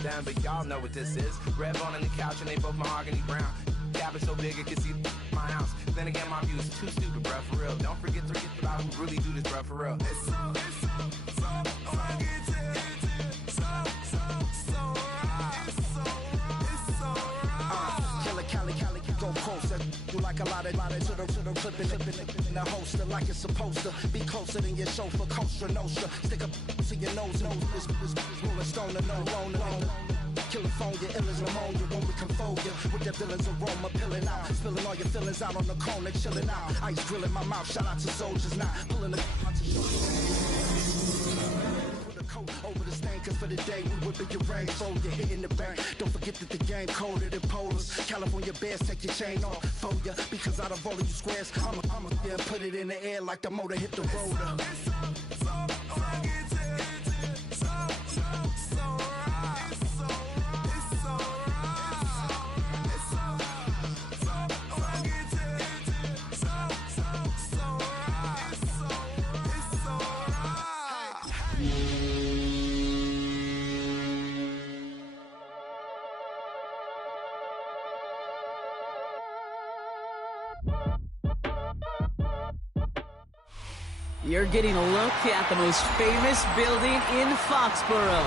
STEM, but y'all know what this is. Red bone on the couch and they both mahogany brown. Cabin so big it can see my house. Then again, my view is too stupid, bruh, for real. Don't forget to get about who really do this, bruh, for real. It's so go closer, you like a lot of to the clipping in the holster like it's supposed to be closer than your chauffeur, Costa Nostra. Stick up to your nose, this rolling stone and no loner. Kill the phone, your ill as pneumonia when we confold you with the villain's aroma, pilling out, spilling all your feelings out on the corner, chilling out. Ice grilling my mouth, shout out to soldiers now, pulling the over the stain, cause for the day we whipping your rain, fold you're hitting the bank. Don't forget that the game colder than polars. California bears, take your chain off for ya, because out of all of you squares, I'm a yeah, put it in the air like the motor hit the roller. You're getting a look at the most famous building in Foxborough.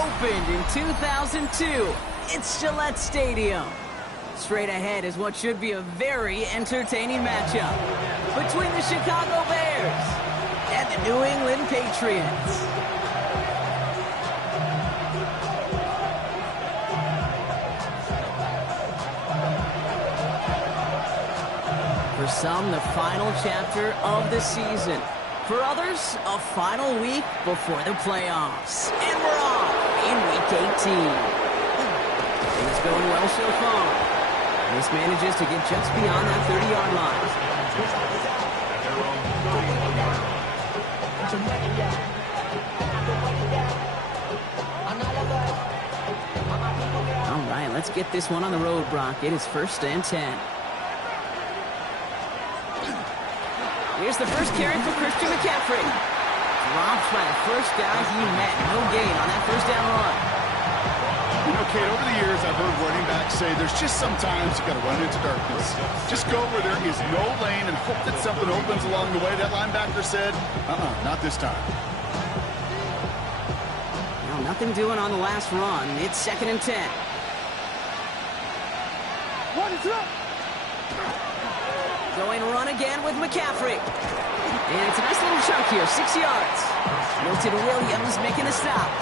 Opened in 2002, it's Gillette Stadium. Straight ahead is what should be a very entertaining matchup between the Chicago Bears and the New England Patriots. For some, the final chapter of the season. For others, a final week before the playoffs. And we're off in Week 18. It's going well so far. This manages to get just beyond that 30-yard line. All right, let's get this one on the road, Brock. It is 1st and 10. Here's the first carry for Christian McCaffrey. Dropped by the first guy he met. No gain on that first down run. You know, Kate, over the years, I've heard running backs say there's just sometimes you got to run into darkness. Just go where there is no lane and hope that something opens along the way. That linebacker said, not this time. Well, nothing doing on the last run. It's 2nd and 10. What is up? Going run again with McCaffrey. And it's a nice little chunk here, 6 yards. Milton Williams making a stop.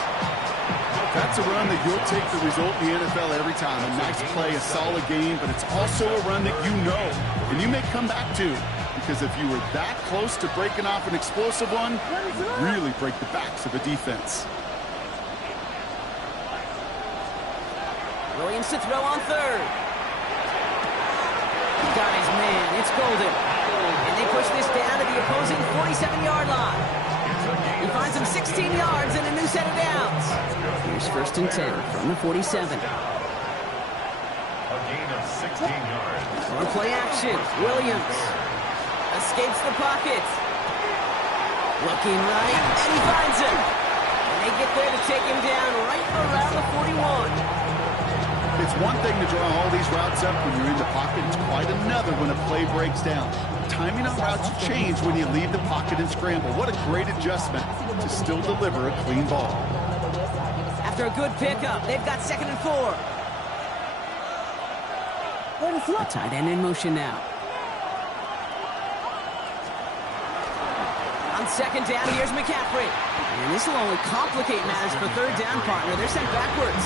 That's a run that you'll take the result in the NFL every time. A nice play, a solid game, but it's also a run that you know, and you may come back to, because if you were that close to breaking off an explosive one, you really break the backs of a defense. Williams to throw on 3rd. Guy's man, it's Golden. And they push this down to the opposing 47-yard line. He finds him 16 yards and a new set of downs. Here's 1st and 10 from the 47. A gain of 16 yards. On play action, Williams escapes the pocket. Looking right, and he finds him. And they get there to take him down right around the 41. It's one thing to draw all these routes up when you're in the pocket. It's quite another when a play breaks down. Timing on routes change when you leave the pocket and scramble. What a great adjustment to still deliver a clean ball. After a good pickup, they've got 2nd and 4. A tight end in motion now. On 2nd down, here's McCaffrey. And this will only complicate matters for 3rd down, partner. They're sent backwards.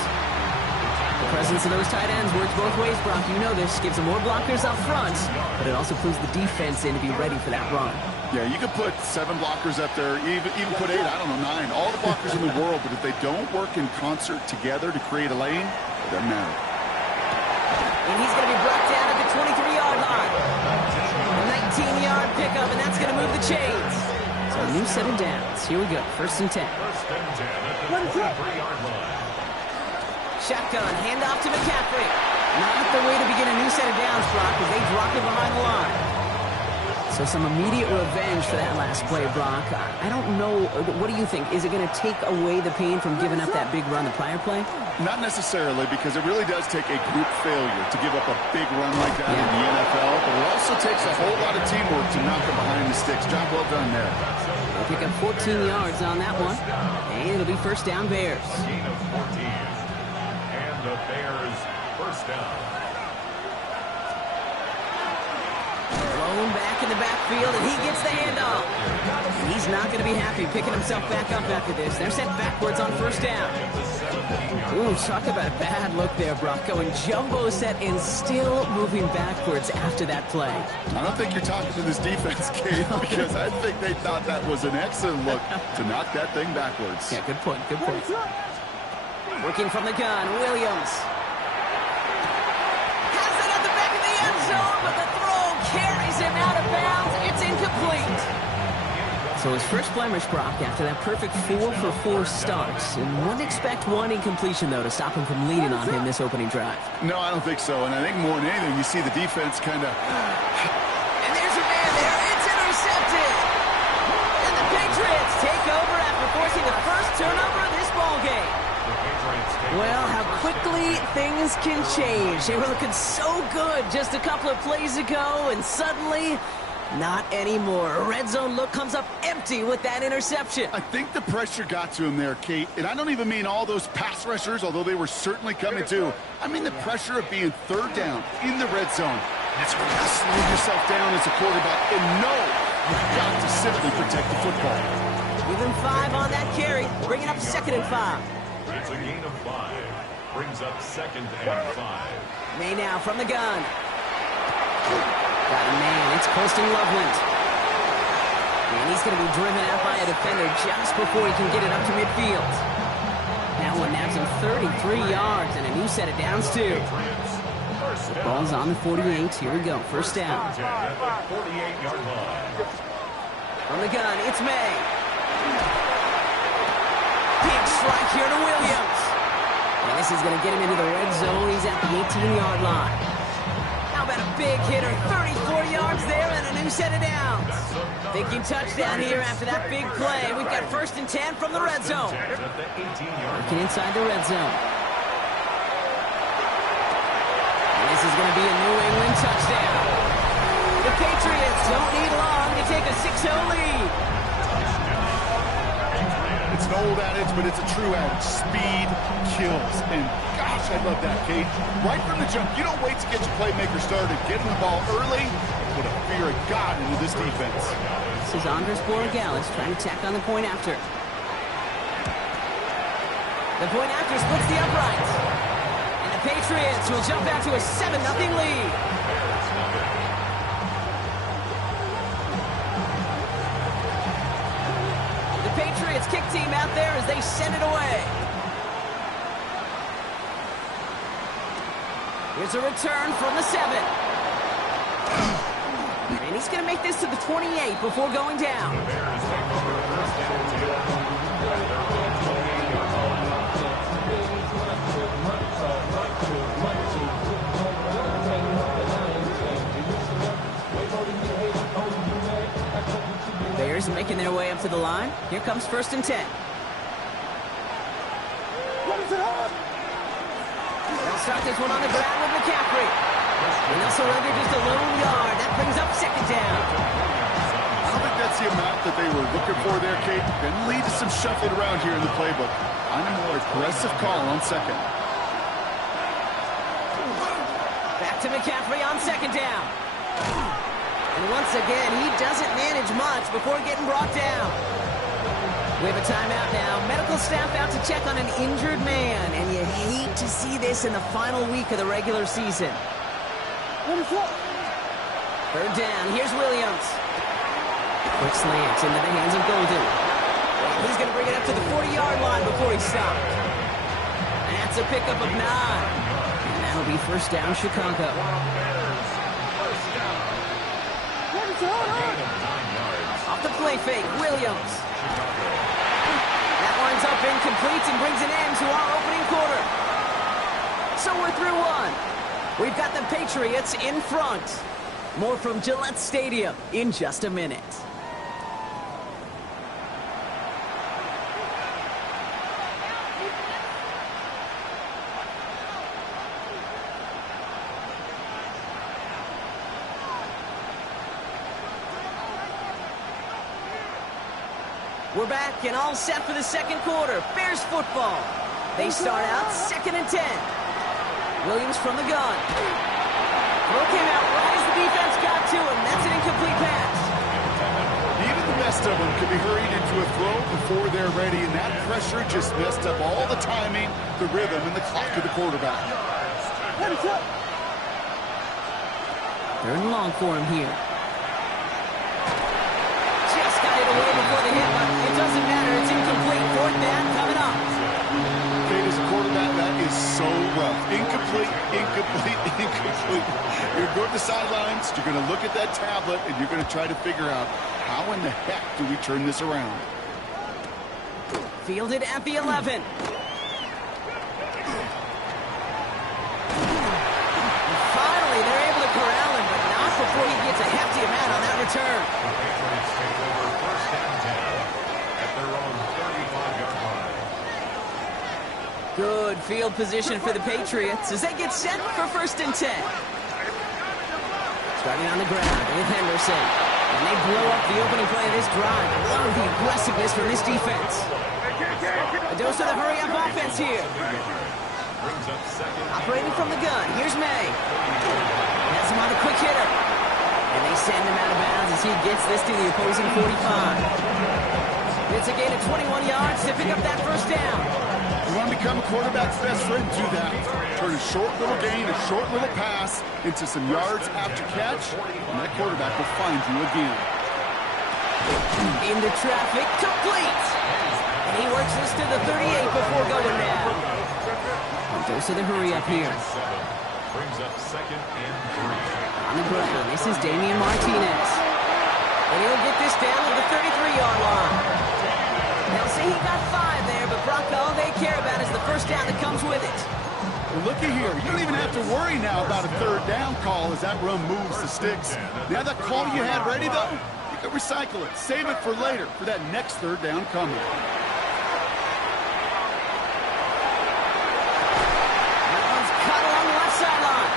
The presence of those tight ends works both ways, Brock. You know this. Gives them more blockers up front, but it also clues the defense in to be ready for that run. Yeah, you could put 7 blockers up there, even put 8, I don't know, 9. All the blockers in the world, but if they don't work in concert together to create a lane, it doesn't matter. And he's going to be brought down at the 23-yard line. A 19-yard pickup, and that's going to move the chains. So a new set of downs. Here we go. 1st and 10. 1st and 10 at the 23-yard line. Shotgun, handoff to McCaffrey. Not the way to begin a new set of downs, Brock, as they drop it behind the line. So some immediate revenge for that last play, Brock. I don't know. What do you think? Is it going to take away the pain from giving up that big run the prior play? Not necessarily, because it really does take a group failure to give up a big run like that in the NFL, but it also takes a whole lot of teamwork to knock them behind the sticks. Job well done there. They'll pick up 14 yards on that one, and it'll be first down Bears. Gain of 14. And the Bears first down. Thrown back in the backfield, and he gets the handoff. And he's not going to be happy picking himself back up after this. They're sent backwards on first down. Ooh, talk about a bad look there, Brock. Going jumbo set and still moving backwards after that play. I don't think you're talking to this defense, Kate, because I think they thought that was an excellent look to knock that thing backwards. Yeah, good point, good point. Working from the gun, Williams. Has it at the back of the end zone, but the throw carries him out of bounds. It's incomplete. So his first blemish, Brock, after that perfect 4-for-4 start. And wouldn't expect one incompletion, though, to stop him from leading on him this opening drive. No, I don't think so. And I think more than anything, you see the defense kind of... And there's a man there. It's intercepted. And the Patriots take over after forcing the first turnover of this ballgame. Well, how quickly things can change. They were looking so good just a couple of plays ago, and suddenly, not anymore. A red zone look comes up empty with that interception. I think the pressure got to him there, Kate. And I don't even mean all those pass rushers, although they were certainly coming too. I mean the pressure of being third down in the red zone. That's when you slow yourself down as a quarterback and know you've got to simply protect the football. Give him 5 on that carry, bringing up 2nd and 5. It's a gain of 5. Brings up 2nd and 5. May now from the gun. Got a man. It's Colston Loveland. And he's going to be driven out by a defender just before he can get it up to midfield. That one nabs him 33 yards and a new set of downs, too. The ball's on the 48. Here we go. First down. 48-yard line. From the gun, it's May. Big strike here to Williams. And this is going to get him into the red zone. He's at the 18-yard line. How about a big hitter? 34 yards there and a new set of downs. Thinking touchdown here after that big play. We've got 1st and 10 from the red zone. Working inside the red zone. And this is going to be a New England touchdown. The Patriots don't need long to take a 6-0 lead. It's an old adage, but it's a true adage. Speed kills. And gosh, I love that, Kate. Right from the jump, you don't wait to get your playmaker started. Getting the ball early, put a fear of God into this defense. This is Andres Borregales trying to tack on the point after. The point after splits the upright. And the Patriots will jump out to a 7-0 lead. Patriots kick team out there as they send it away. Here's a return from the 7. And he's going to make this to the 28 before going down. Bears making their way up to the line. Here comes 1st and 10. They'll start this one on the ground with McCaffrey. And they'll surrender just a lone yard. That brings up 2nd down. I don't think that's the amount that they were looking for there, Kate. Going to lead to some shuffling around here in the playbook. On a more aggressive call on 2nd. Back to McCaffrey on 2nd down. And once again, he doesn't manage much before getting brought down. We have a timeout now. Medical staff out to check on an injured man. And you hate to see this in the final week of the regular season. 3rd down. Here's Williams. Quick slant into the hands of Golden. And he's going to bring it up to the 40-yard line before he stopped. That's a pickup of 9. And that'll be 1st down, Chicago. Off the play fake, Williams. That lines up incomplete and brings an end to our opening quarter. So we're through 1. We've got the Patriots in front. More from Gillette Stadium in just a minute. We're back and all set for the second quarter. Bears football. They start out 2nd and 10. Williams from the gun. Throw came out right as the defense got to him. That's an incomplete pass. Even the best of them could be hurried into a throw before they're ready, and that pressure just messed up all the timing, the rhythm, and the clock of the quarterback. 3rd and long for him here. Just got it away before the hit, but it doesn't matter. It's incomplete. 4th down coming up. Kate, as a quarterback, that is so rough. Incomplete, incomplete, incomplete. You're going to the sidelines, you're going to look at that tablet, and you're going to try to figure out how in the heck do we turn this around. Fielded at the 11. Finally, they're able to corral him, but not before he gets a hefty amount on that return. Good field position for the Patriots as they get set for 1st and 10. Starting on the ground with Henderson. And they blow up the opening play of this drive. I love the aggressiveness from this defense. A dose of the hurry-up offense here. Operating from the gun. Here's May. Has him on a quick hitter. And they send him out of bounds as he gets this to the opposing 45. It's a gain of 21 yards to pick up that 1st down. You want to become a quarterback's best friend, do that. Turn a short little gain, a short little pass into some yards after catch, and that quarterback will find you again. Into traffic, complete. And he works this to the 38 before going down. A dose of the hurry up here. Brings up 2nd and 3. On the ground, this is Damian Martinez. And he'll get this down to the 33-yard line. They'll say he got 5 there, but Brock, all they care about is the 1st down that comes with it. Well, looky here. You don't even have to worry now about a 3rd down call as that run moves the sticks. Now that call you had ready, though, you can recycle it. Save it for later for that next 3rd down coming. That one's cut along the left sideline.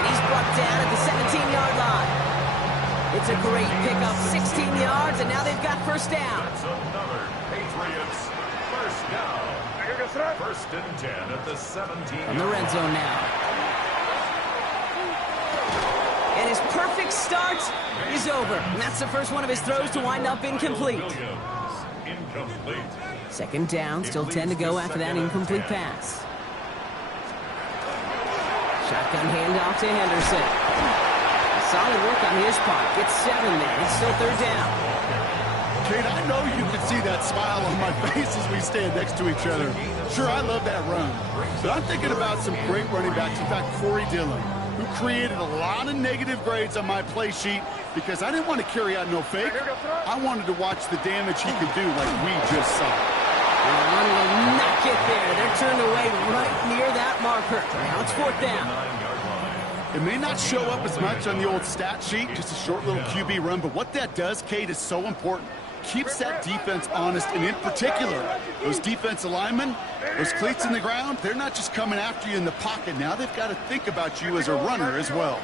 And he's brought down at the 17-yard line. It's a great pickup, 16 yards, and now they've got 1st down. That's another Patriots 1st down. 1st and 10 at the 17. From the red zone now. And his perfect start is over. And that's the first one of his throws to wind up incomplete. Incomplete. 2nd down, still 10 to go after that incomplete pass. Shotgun handoff to Henderson. Solid work on his part. Gets 7 there. It's still 3rd down. Kate, I know you can see that smile on my face as we stand next to each other. Sure, I love that run. But I'm thinking about some great running backs. In fact, Corey Dillon, who created a lot of negative grades on my play sheet because I didn't want to carry out no fake. I wanted to watch the damage he could do like we just saw. And the run will not get there. They're turned away right near that marker. Now it's 4th down. It may not show up as much on the old stat sheet, just a short little QB run, but what that does, Kate, is so important. Keeps that defense honest, and in particular, those defensive linemen, those cleats in the ground, they're not just coming after you in the pocket. Now they've got to think about you as a runner as well.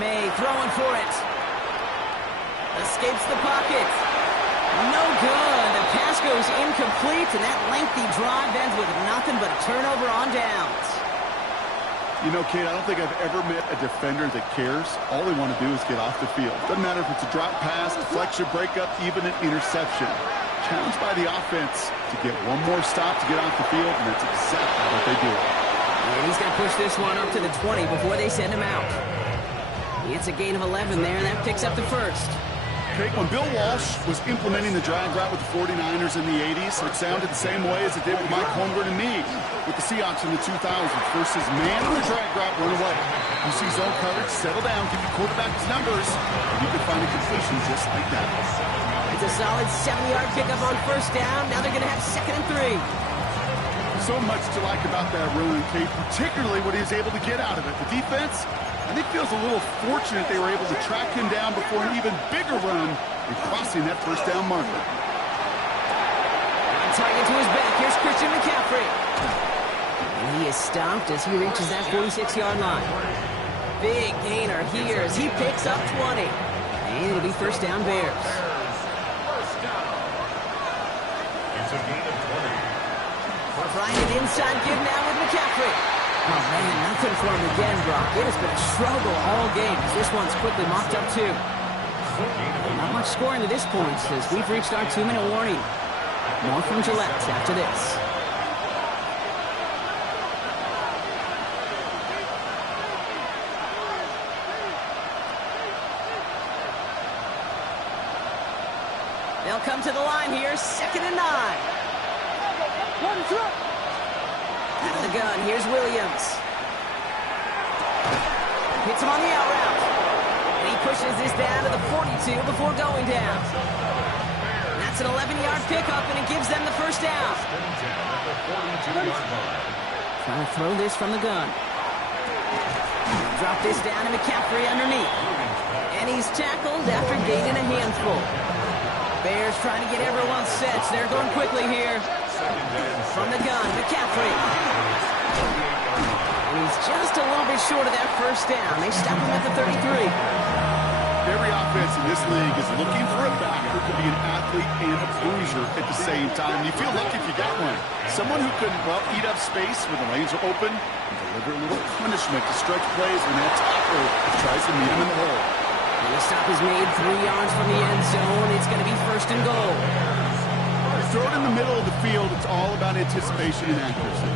May throwing for it. Escapes the pocket. No good. The pass goes incomplete, and that lengthy drive ends with nothing but a turnover on downs. You know, Kate, I don't think I've ever met a defender that cares. All they want to do is get off the field. Doesn't matter if it's a drop pass, deflection, breakup, even an interception. Challenged by the offense to get one more stop to get off the field, and that's exactly what they do. And he's going to push this one up to the 20 before they send him out. It's a gain of 11 there, and that picks up the 1st. Kate, when Bill Walsh was implementing the drag route with the 49ers in the 80s, it sounded the same way as it did with Mike Holmgren and me with the Seahawks in the 2000s. Versus man in the drag route, run away. You see zone coverage, settle down, give your quarterback his numbers, and you can find a completion just like that. It's a solid 7-yard pickup on first down. Now they're going to have 2nd and 3. So much to like about that run, Kate, particularly what he was able to get out of it. The defense, I think, feels a little fortunate they were able to track him down before an even bigger run and crossing that first down marker. On target to his back. Here's Christian McCaffrey. And he is stopped as he reaches that 46-yard line. Big gainer here as he picks up 20. And it'll be first down Bears. First down. It's a gain of 20. Trying an inside give now with McCaffrey. Oh, man, nothing for him again, Brock. It has been a struggle all game as this one's quickly mopped up, too. Not much scoring to this point as we've reached our 2-minute warning. More from Gillette after this. They'll come to the line here, 2nd and 9. Out of the gun, here's Williams. Hits him on the out route. And he pushes this down to the 42 before going down. And that's an 11-yard pickup, and it gives them the first down. Trying to throw this from the gun. Drop this down to McCaffrey underneath. And he's tackled after gaining a handful. Bears trying to get everyone set. They're going quickly here. From the gun, McCaffrey. And he's just a little bit short of that first down. They stop him at the 33. Every offense in this league is looking for a back who can be an athlete and a bruiser at the same time. You feel lucky if you got one. Someone who can, well, eat up space when the lanes are open and deliver a little punishment to stretch plays when that tackle tries to meet him in the hole. And the stop is made 3 yards from the end zone. It's going to be first and goal. Throw it in the middle of the field. It's all about anticipation and accuracy.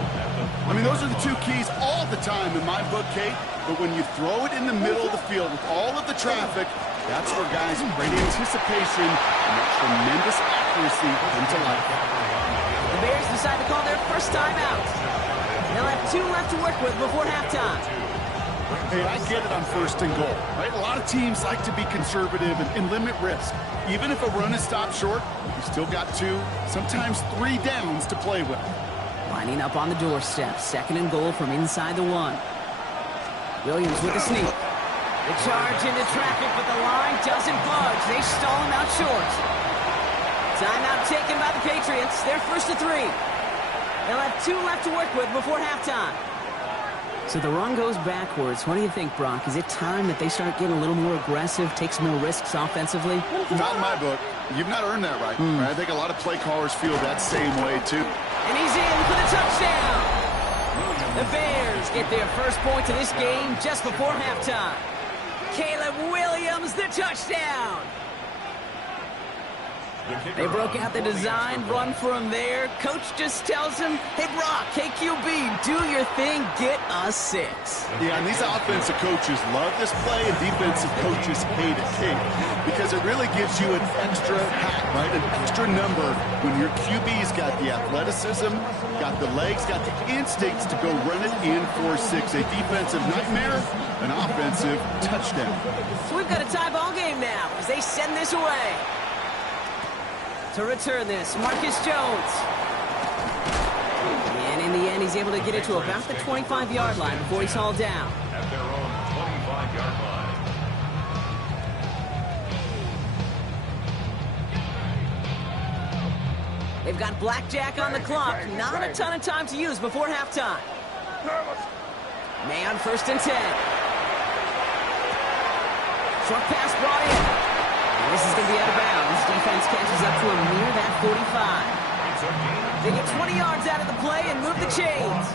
I mean, those are the two keys all the time in my book, Kate. But when you throw it in the middle of the field with all of the traffic, that's where guys with great anticipation and that tremendous accuracy come to life. The Bears decide to call their first time out. They'll have 2 left to work with before halftime. Hey, I get it on first and goal, right? A lot of teams like to be conservative and limit risk. Even if a run is stopped short, you still got 2, sometimes 3 downs to play with. Lining up on the doorstep. 2nd and goal from inside the 1. Williams with the sneak. The charge into traffic, but the line doesn't budge. They stall him out short. Timeout taken by the Patriots. They're first to 3. They'll have 2 left to work with before halftime. So the run goes backwards. What do you think, Brock? Is it time that they start getting a little more aggressive, take some more risks offensively? Not in my book. You've not earned that right. I think a lot of play callers feel that same way, too. And he's in for the touchdown. The Bears get their first point of this game just before halftime. Caleb Williams, the touchdown. They broke out the design run for him there. Coach just tells him, hey, Brock, KQB, do your thing, get us 6. Yeah, and these offensive coaches love this play, and defensive coaches hate it, Kate, because it really gives you an extra hat, right, an extra number when your QB's got the athleticism, got the legs, got the instincts to go run it in for 6. A defensive nightmare, an offensive touchdown. So we've got a tie ball game now as they send this away. To return this, Marcus Jones. And in the end, he's able to get it to about the 25-yard line before he's hauled down. At their own 25-yard line. They've got blackjack on the clock. Not a ton of time to use before halftime. May on 1st and 10. Short pass brought in. This is going to be out of bounds. Defense catches up to him near that 45. They get 20 yards out of the play and move the chains.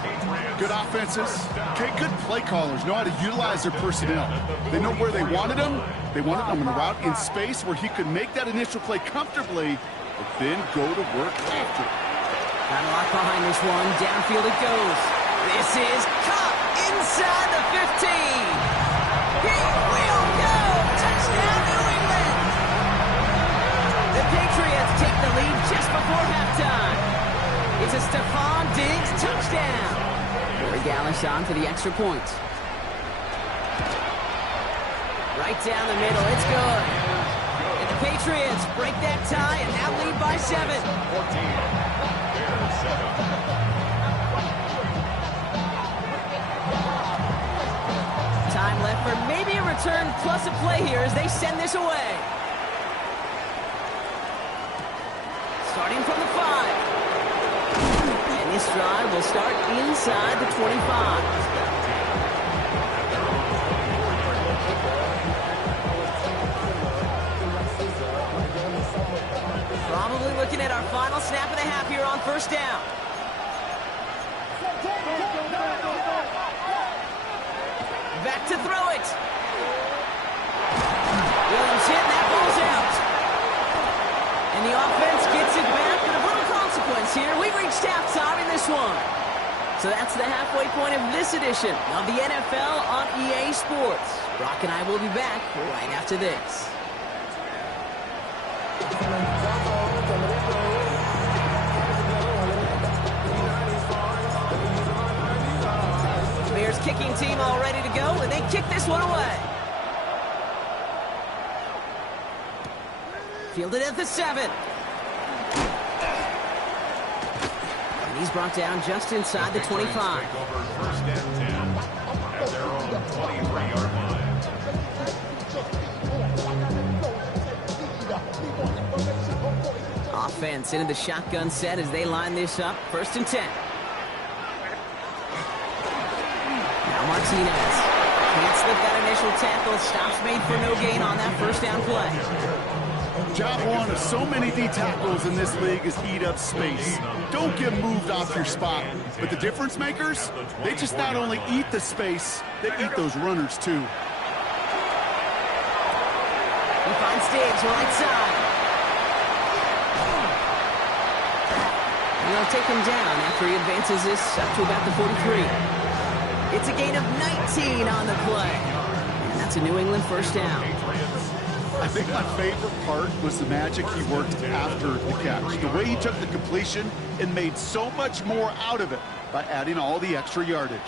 Good offenses. Okay, good play callers know how to utilize their personnel. They know where they wanted him. They wanted him in a route in space where he could make that initial play comfortably, but then go to work after. Got a lock behind this one. Downfield it goes. This is caught inside the 15. He will go. Touchdown, New England. The Patriots take the lead just before halftime. It's a Stephon Diggs touchdown. Corey Gallish on for the extra point. Right down the middle, it's good. And the Patriots Patriots break that tie and now lead by 7. 14. Bears 7. Time left for maybe a return plus a play here as they send this away. Starting from the 5. And this drive will start inside the 25. Probably looking at our final snap of the half here on first down. Back to throw it. Williams hit, and that ball's out. And the offense gets it back with a little consequence here. We've reached halftime in this one. So that's the halfway point of this edition of the NFL on EA Sports. Brock and I will be back right after this. Bears kicking team all ready to go, and they kick this one away. Fielded at the 7. And he's brought down just inside the 25. Take over first and 10 at their own 23-yard line. Offense into the shotgun set as they line this up. First and 10. Now Martinez. Can't slip that initial tackle. Stops made for no gain on that first down play. Job one of so many D tackles in this league is eat up space. Don't get moved off your spot. But the difference makers, they just not only eat the space, they eat those runners too. He finds Diggs right side. And they'll take him down after he advances this up to about the 43. It's a gain of 19 on the play. And that's a New England first down. I think my favorite part was the magic he worked after the catch. The way he took the completion and made so much more out of it by adding all the extra yardage.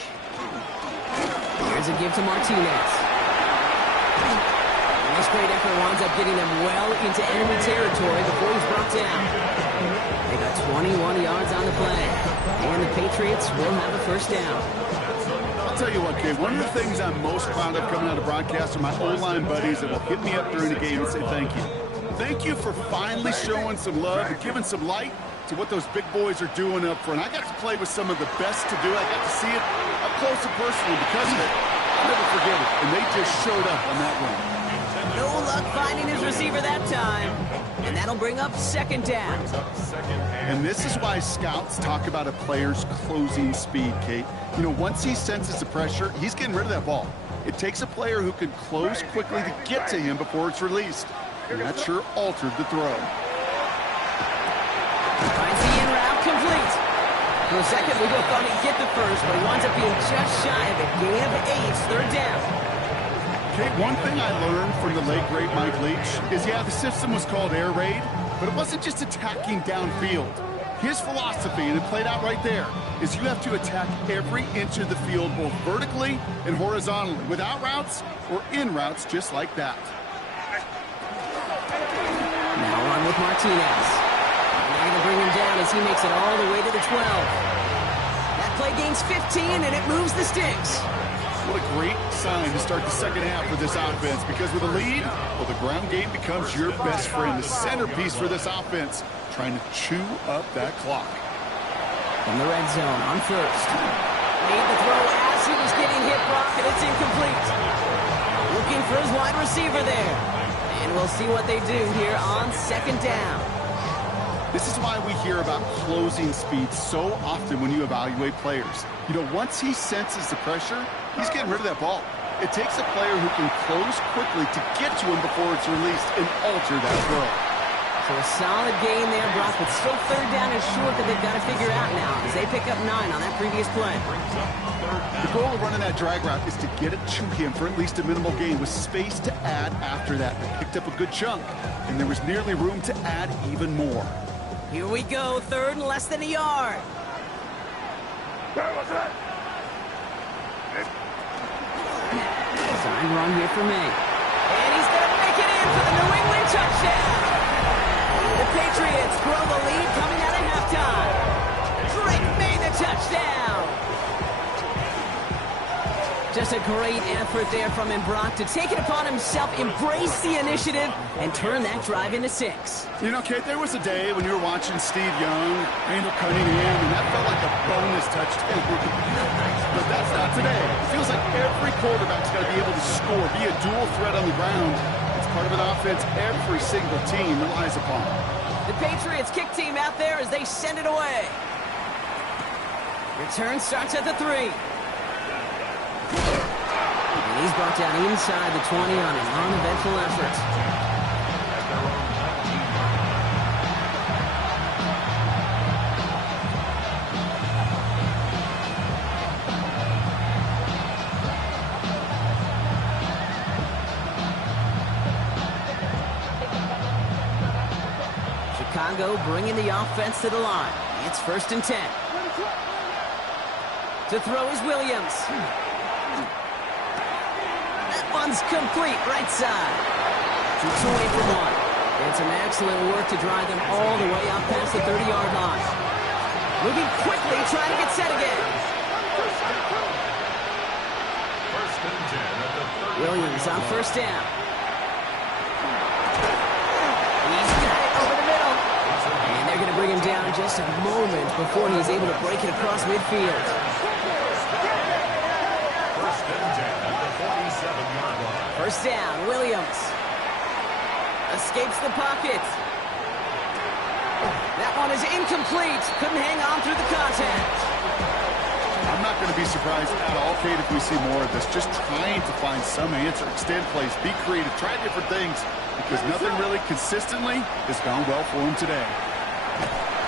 Here's a give to Martinez. And this great effort winds up getting them well into enemy territory before he's brought down. They got 21 yards on the play. And the Patriots will have a first down. I'll tell you what, Kate, one of the things I'm most proud of coming out of broadcast are my O-line buddies that will hit me up during the game and say thank you. Thank you for finally showing some love and giving some light to what those big boys are doing up front. I got to play with some of the best to do it. I got to see it up close and personal because of it. I'll never forget it. And they just showed up on that run. No luck finding his receiver that time. And that'll bring up second down. And this is why scouts talk about a player's closing speed, Kate. You know, once he senses the pressure, he's getting rid of that ball. It takes a player who can close quickly to get to him before it's released. And that sure altered the throw. Finds the in route complete. For a second, we both thought he'd get the first, but he winds up being just shy of a gain of 8, third down. Kate, one thing I learned from the late, great Mike Leach is, yeah, the system was called air raid, but it wasn't just attacking downfield. His philosophy, and it played out right there, is you have to attack every inch of the field, both vertically and horizontally, without routes or in routes just like that. Now on with Martinez. And they're going to bring him down as he makes it all the way to the 12. That play gains 15, and it moves the sticks. What a great sign to start the second half for this offense, because with a lead, well, the ground game becomes your best friend, the centerpiece for this offense, trying to chew up that clock. In the red zone on first. Made the throw as he was getting hit, Brock, and it's incomplete. Looking for his wide receiver there. And we'll see what they do here on second down. This is why we hear about closing speed so often when you evaluate players. You know, once he senses the pressure, he's getting rid of that ball. It takes a player who can close quickly to get to him before it's released and alter that throw. So a solid gain there, Brock, but still third down is short that they've got to figure out now as they pick up 9 on that previous play. The goal of running that drag route is to get it to him for at least a minimal gain with space to add after that. They picked up a good chunk, and there was nearly room to add even more. Here we go, third and less than a yard. Sign run here for me. And he's going to make it in for the New England touchdown. great effort there from him, Brock, to take it upon himself, embrace the initiative, and turn that drive into 6. You know, Kate, there was a day when you were watching Steve Young, Randall Cunningham, and that felt like a bonus touchdown. But that's not today. It feels like every quarterback's got to be able to score, be a dual threat on the ground. It's part of an offense every single team relies upon. The Patriots kick team out there as they send it away. Return starts at the 3. And he's brought down inside the 20 on an uneventful effort. Chicago bringing the offense to the line. It's 1st and 10. To throw is Williams. That one's complete, right side. Shoots away from 1. And some excellent work to drive them all the way up past the 30-yard line. Moving quickly, trying to get set again. Williams on 1st down. He's got it over the middle. And they're going to bring him down just a moment before he's able to break it across midfield. 1st down, Williams. Escapes the pocket. That one is incomplete. Couldn't hang on through the contact. I'm not going to be surprised at all, Kate, if we see more of this. Just trying to find some answer, extend plays, be creative, try different things, because nothing really consistently has gone well for him today.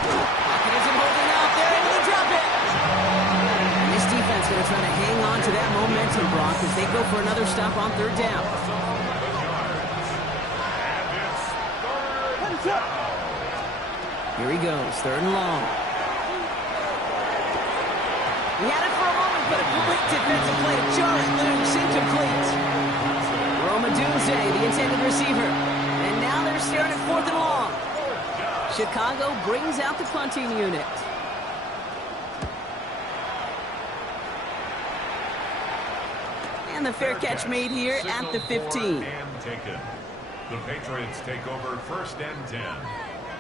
Pocket isn't holding out there, and he'll drop it. And this defense going to try to hang on to that momentum, Brock, as they go for another stop on 3rd down. Here he goes, 3rd and long. He had it for a moment, but a great defensive play to jar it loose, incomplete. Rome Odunze, the intended receiver. And now they're staring at 4th and long. Chicago brings out the punting unit. And the fair catch made here at the 15. The Patriots take over 1st and 10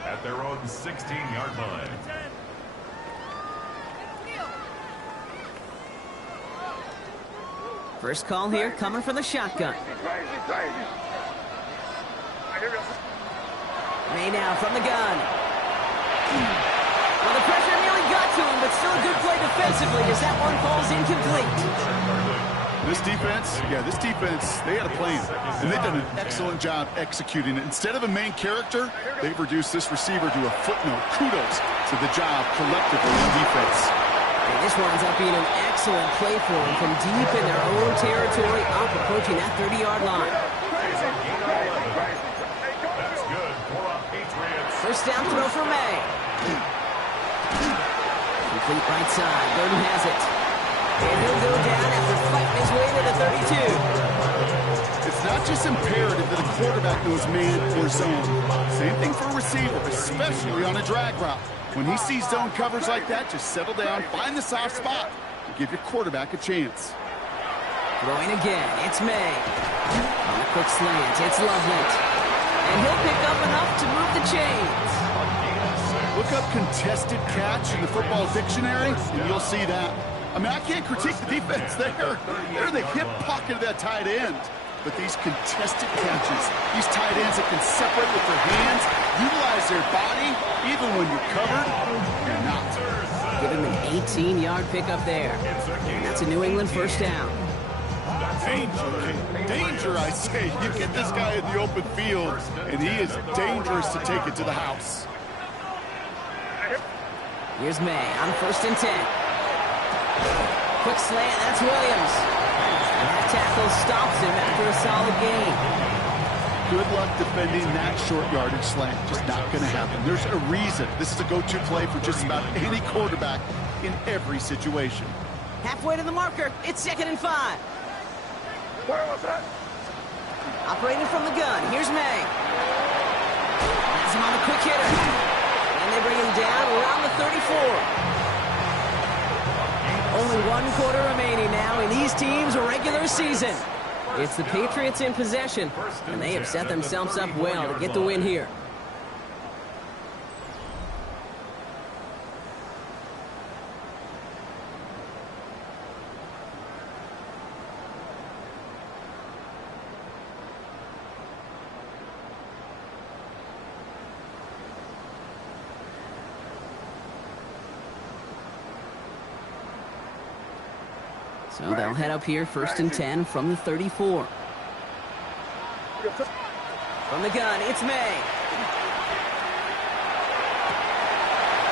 at their own 16-yard line. First call here coming from the shotgun. May now from the gun. Well, the pressure nearly got to him, but still a good play defensively as that one falls incomplete. This defense, they had a plan, and they've done an excellent job executing it. Instead of a main character, they've reduced this receiver to a footnote. Kudos to the job collectively in defense. And this winds up being an excellent play for them from deep in their own territory, up approaching that 30-yard line. That's good for a Patriots. 1st down throw for May. Complete right side. Burton has it. And he'll go down after fighting his way to the 32. It's not just imperative that a quarterback knows man or zone. Same thing for a receiver, especially on a drag route. When he sees zone coverage like that, just settle down, find the soft spot, and give your quarterback a chance. Throwing again, it's May. On a quick slant, it's Lovett. And he'll pick up enough to move the chains. Look up contested catch in the football dictionary, and you'll see that. I mean, I can't critique the defense there. They're in the hip pocket of that tight end. But these contested catches, these tight ends that can separate with their hands, utilize their body, even when you're covered, you're not. Give him an 18-yard pickup there. And that's a New England 1st down. Danger, I say. You get this guy in the open field, and he is dangerous to take it to the house. Here's May on 1st and 10. Quick slant, that's Williams. And that tackle stops him after a solid gain. Good luck defending that short yardage slant. Just not going to happen. There's a reason. This is a go-to play for just about any quarterback in every situation. Halfway to the marker, it's 2nd and 5. Operating from the gun, here's May. Has him on the quick hitter. And they bring him down around the 34. Only 1 quarter remaining now in these teams' regular season. It's the Patriots in possession, and they have set themselves up well to get the win here. So they'll head up here, 1st and 10 from the 34. From the gun, it's May.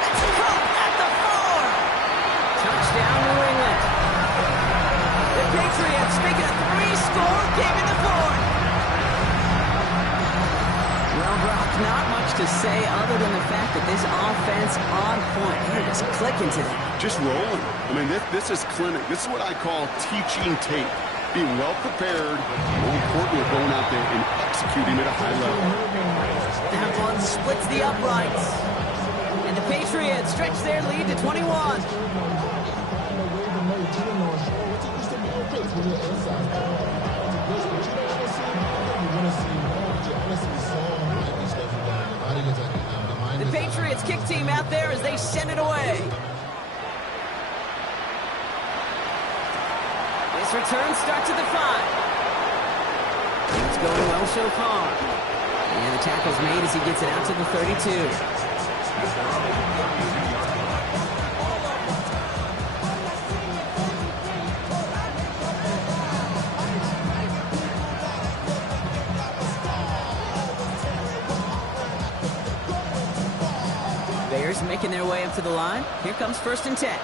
It's caught at the 4. Touchdown, New England. The Patriots make it a 3-score game in the 4th. Well, Brock, not much to say other than the fact that this offense on point. They're just clicking today. Just rolling. I mean, this is clinic. This is what I call teaching tape. Being well prepared, more importantly, going out there and executing at a high level. That one splits the uprights. And the Patriots stretch their lead to 21. The Patriots kick team out there as they send it away. This return starts at the 5. It's going well so far. And the tackle's made as he gets it out to the 32. Bears making their way up to the line. Here comes 1st and 10.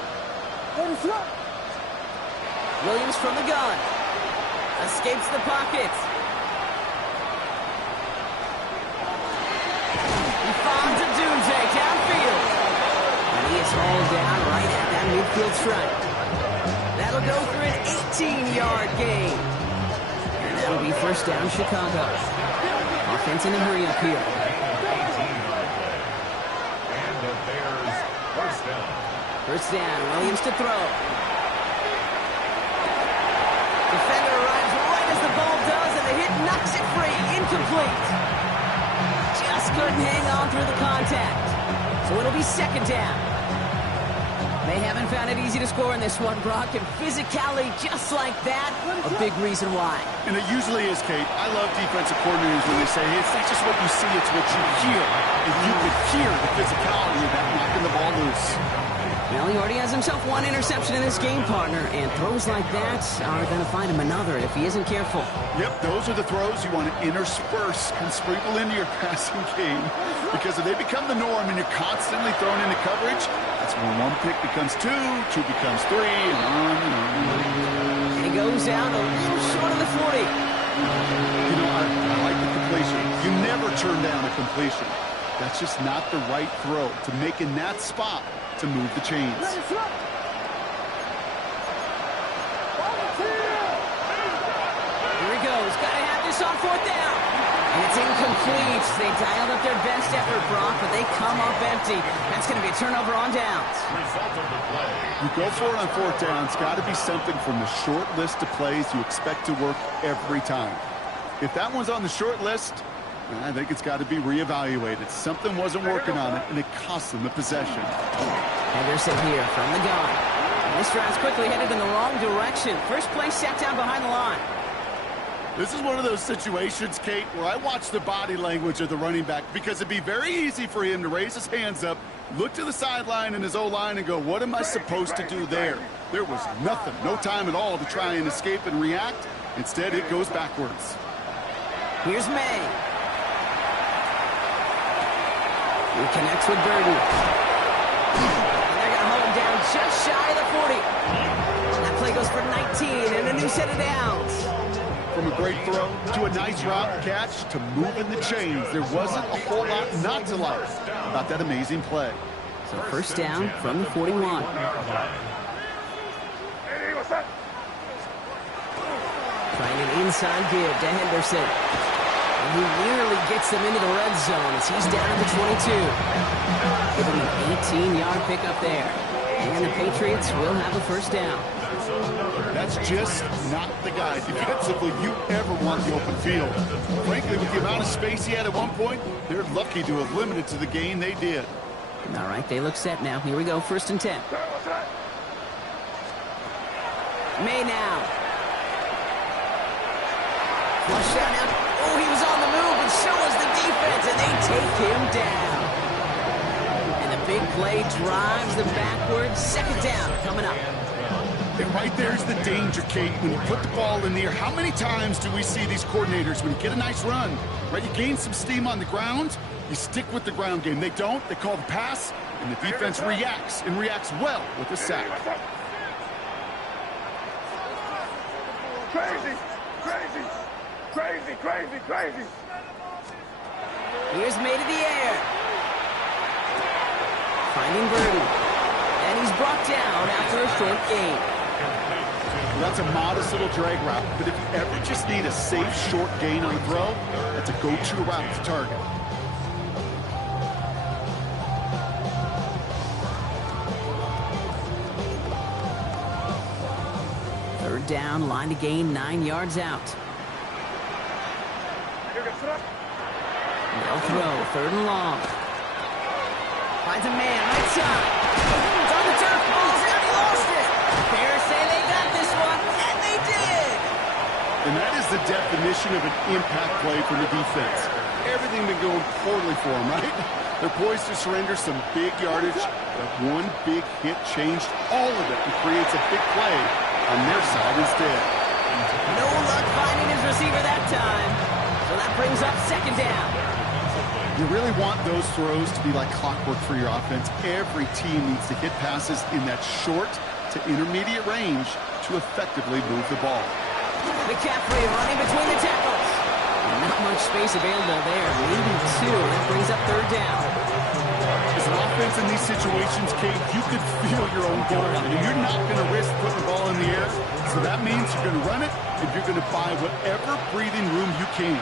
Williams from the gun. Escapes the pocket. He finds a doomsday downfield. And he is hauled down right at that midfield stripe. That'll go for an 18-yard gain. And that'll be 1st down, Chicago. Offense in a hurry up here. And the Bears, 1st down. 1st down, Williams to throw. Defender arrives right as the ball does, and the hit knocks it free. Incomplete. Just couldn't hang on through the contact. So it'll be 2nd down. They haven't found it easy to score in this one, Brock, and physicality just like that, a big reason why. And it usually is, Kate. I love defensive coordinators when they say, hey, it's not just what you see, it's what you hear. If you could hear the physicality of that knocking the ball loose. Well, he already has himself 1 interception in this game, partner, and throws like that are going to find him another if he isn't careful. Yep, those are the throws you want to intersperse and sprinkle into your passing game, because if they become the norm and you're constantly thrown into coverage, that's when 1 pick becomes 2, 2 becomes 3, and on and on. And he goes out a little short of the 40. You know, I like the completion. You never turn down a completion. That's just not the right throw to make in that spot to move the chains. Here he goes. Got to have this on 4th down. And it's incomplete. They dialed up their best effort, Brock, but they come up empty. That's going to be a turnover on downs. Result of the play. You go for it on 4th down. It's got to be something from the short list of plays you expect to work every time. If that one's on the short list, I think it's got to be reevaluated. Something wasn't working on it, and it cost them the possession. Henderson here from the gun. And this drive's quickly headed in the wrong direction. First play sat down behind the line. This is one of those situations, Kate, where I watch the body language of the running back, because it'd be very easy for him to raise his hands up, look to the sideline and his O-line and go, what am I supposed to do there? There was nothing, no time at all to try and escape and react. Instead, it goes backwards. Here's May. He connects with Burden. And they're going to hold him down just shy of the 40. That play goes for 19 and a new set of downs. From a great throw to a nice route catch to moving the chains, there wasn't a whole lot not to like about that amazing play. So 1st down from the 41. Trying an inside give to Henderson. And he nearly gets them into the red zone as he's down at the 22. Give him an 18-yard pickup there. And the Patriots will have a first down. That's just not the guy defensively you ever want the open field. Frankly, with the amount of space he had at one point, they're lucky to have limited to the gain they did. All right, they look set now. Here we go, 1st and 10. May now. Flush out now. Oh, he was on the move, and so was the defense, and they take him down. And the big play drives them backwards. 2nd down coming up. And right there's the danger, Kate. When you put the ball in the air, how many times do we see these coordinators, when you get a nice run, right, you gain some steam on the ground, you stick with the ground game. They don't, they call the pass, and the defense reacts, and reacts well with a sack. Crazy, crazy, crazy, crazy, crazy. Here's May to the air. Finding Burden. And he's brought down after a short gain. That's a modest little drag route, but if you ever just need a safe short gain on a throw, that's a go-to route to target. Third down, line to gain, 9 yards out. They'll throw, 3rd and long. Finds a man, right side. It's on the turf, ball's out, he lost it. Bears say they got this one, and they did. And that is the definition of an impact play from the defense. Everything been going poorly for them, right? They're poised to surrender some big yardage, but one big hit changed all of it and creates a big play on their side instead. No luck finding his receiver that time. So that brings up 2nd down. You really want those throws to be like clockwork for your offense. Every team needs to hit passes in that short to intermediate range to effectively move the ball. McCaffrey running between the tackles. Not much space available there. Maybe 2. That brings up 3rd down. As an offense in these situations, Kate, you could feel your own goal. And you're not going to risk putting the ball in the air. So that means you're going to run it, and you're going to buy whatever breathing room you can.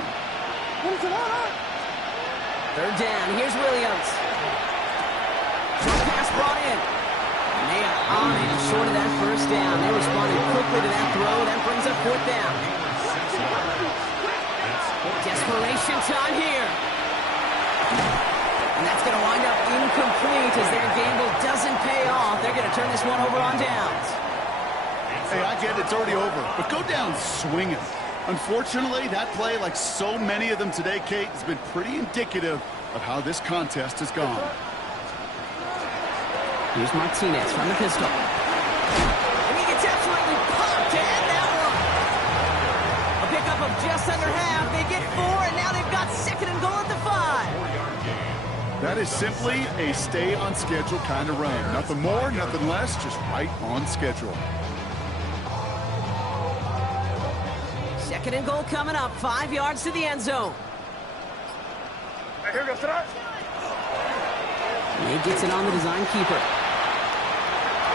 3rd down. Here's Williams. Short pass brought in. And they are on it, short of that 1st down. They responded quickly to that throw. That brings up 4th down. Desperation time here. And that's going to wind up incomplete as their gamble doesn't pay off. They're going to turn this one over on downs. Hey, I get it, it's already over, but go down swinging. Unfortunately, that play, like so many of them today, Kate, has been pretty indicative of how this contest has gone. Here's Martinez from the pistol. And he gets absolutely pumped to end that one. A pickup of just under half. They get 4, and now they've got 2nd and goal at the 5. That is simply a stay-on-schedule kind of run. Nothing more, nothing less, just right on schedule. 2nd and goal coming up, 5 yards to the end zone. Here goes tonight. Nate gets it on the design keeper.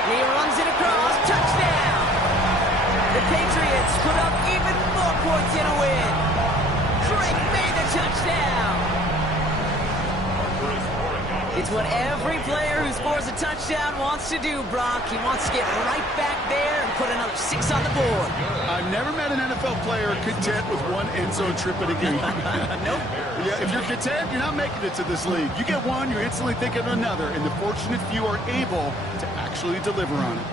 And he runs it across, touchdown! The Patriots put up even more points in a win. Drake made the touchdown! It's what every player who scores a touchdown wants to do, Brock. He wants to get right back there and put another 6 on the board. I've never met an NFL player content with one end zone trip in a game. Nope. Yeah, if you're content, you're not making it to this league. You get one, you're instantly thinking of another, and the fortunate few are able to actually deliver on it.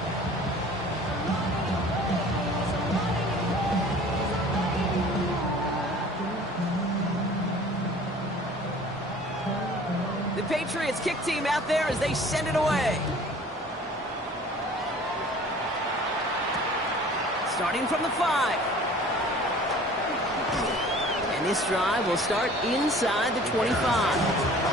The Patriots kick team out there as they send it away. Starting from the 5. And this drive will start inside the 25.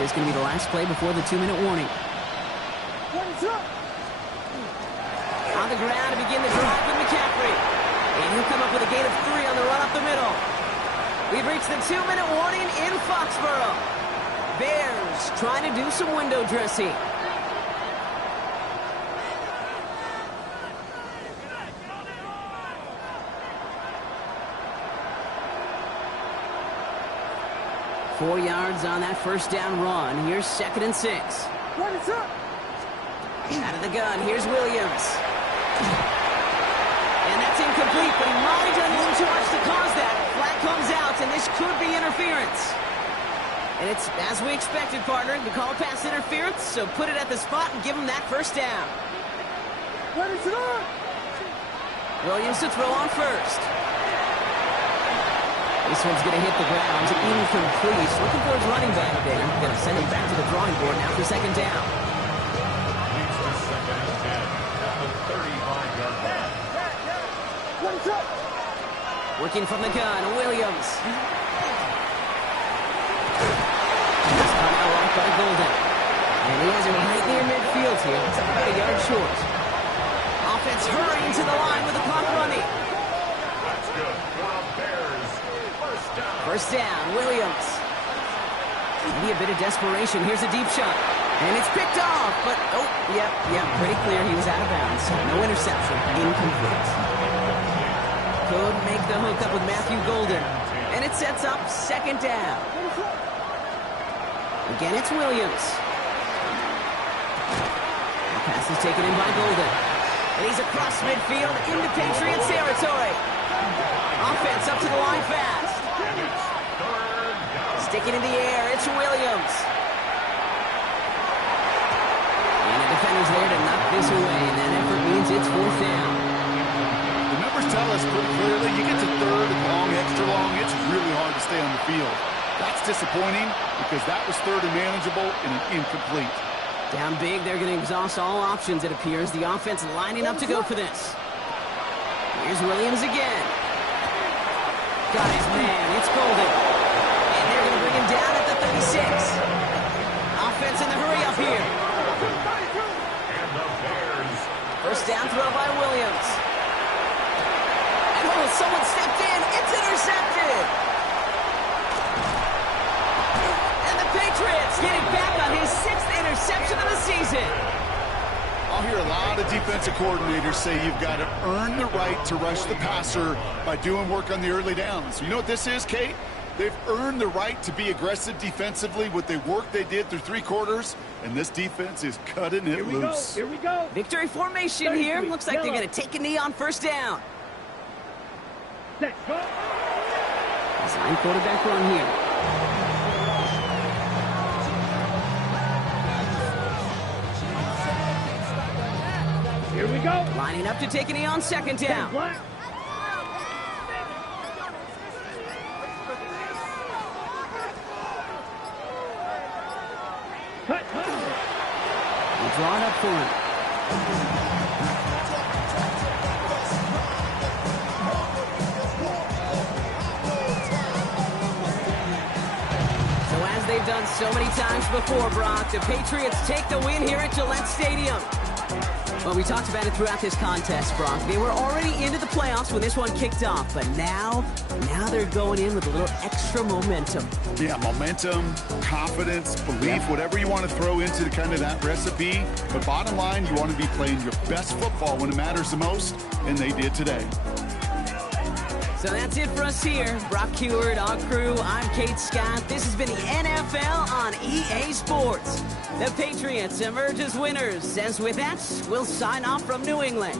This is going to be the last play before the 2-minute warning. On the ground to begin the drive with McCaffrey. And he'll come up with a gain of 3 on the run up the middle. We've reached the 2-minute warning in Foxborough. Bears trying to do some window dressing. Four yards on that first down run. Here's 2nd and 6. Out of the gun, here's Williams. And that's incomplete, but he might have done too much to cause that. Flag comes out, and this could be interference. And it's as we expected, partner. The call pass interference, so put it at the spot and give him that first down. Williams to throw on first. This one's going to hit the ground. Incomplete. Looking for his running back there. Going to send him back to the drawing board now for 2nd down. Leads to 2nd and 10 at the 35-yard line. Working from the gun, Williams. It's caught out right by Golden. And he has him right near midfield here. It's about a yard short. Offense hurrying to the line with the clock running. That's good for the Bears. First down, Williams. Maybe a bit of desperation. Here's a deep shot. And it's picked off, but, yep, pretty clear he was out of bounds. No interception, incomplete. Could make the hook up with Matthew Golden. And it sets up 2nd down. Again, it's Williams. The pass is taken in by Golden. And he's across midfield into Patriots territory. Offense up to the line fast. Sticking in the air, it's Williams. And the defender's there to knock this away, and that effort means it's 4th down. The numbers tell us pretty clearly, you get to 3rd and long, extra long, it's really hard to stay on the field. That's disappointing because that was 3rd and manageable and an incomplete. Down big, they're going to exhaust all options, it appears. The offense lining up to go for this. Here's Williams again. Got his man, it's Golden. And they're going to bring him down at the 36. Offense in the hurry up here. And the Bears. First down throw by Williams. And someone stepped in. It's intercepted. And the Patriots getting back on his 6th interception of the season. I'll hear a lot of defensive coordinators say you've got to earn the right to rush the passer by doing work on the early downs. You know what this is, Kate? They've earned the right to be aggressive defensively with the work they did through 3 quarters, and this defense is cutting it loose. Here we go. Victory formation here. Looks like they're going to take a knee on first down. Let's go. Design quarterback run here. Here we go. Lining up to take a knee on 2nd down. We'll draw it up for him. So as they've done so many times before, Brock, the Patriots take the win here at Gillette Stadium. Well, we talked about it throughout this contest, Brock. They were already into the playoffs when this one kicked off, but now they're going in with a little extra momentum. Yeah, momentum, confidence, belief, whatever you want to throw into kind of that recipe. But bottom line, you want to be playing your best football when it matters the most, and they did today. So that's it for us here. Brock Huard, our crew, I'm Kate Scott. This has been the NFL on EA Sports. The Patriots emerge as winners. As with that, we'll sign off from New England.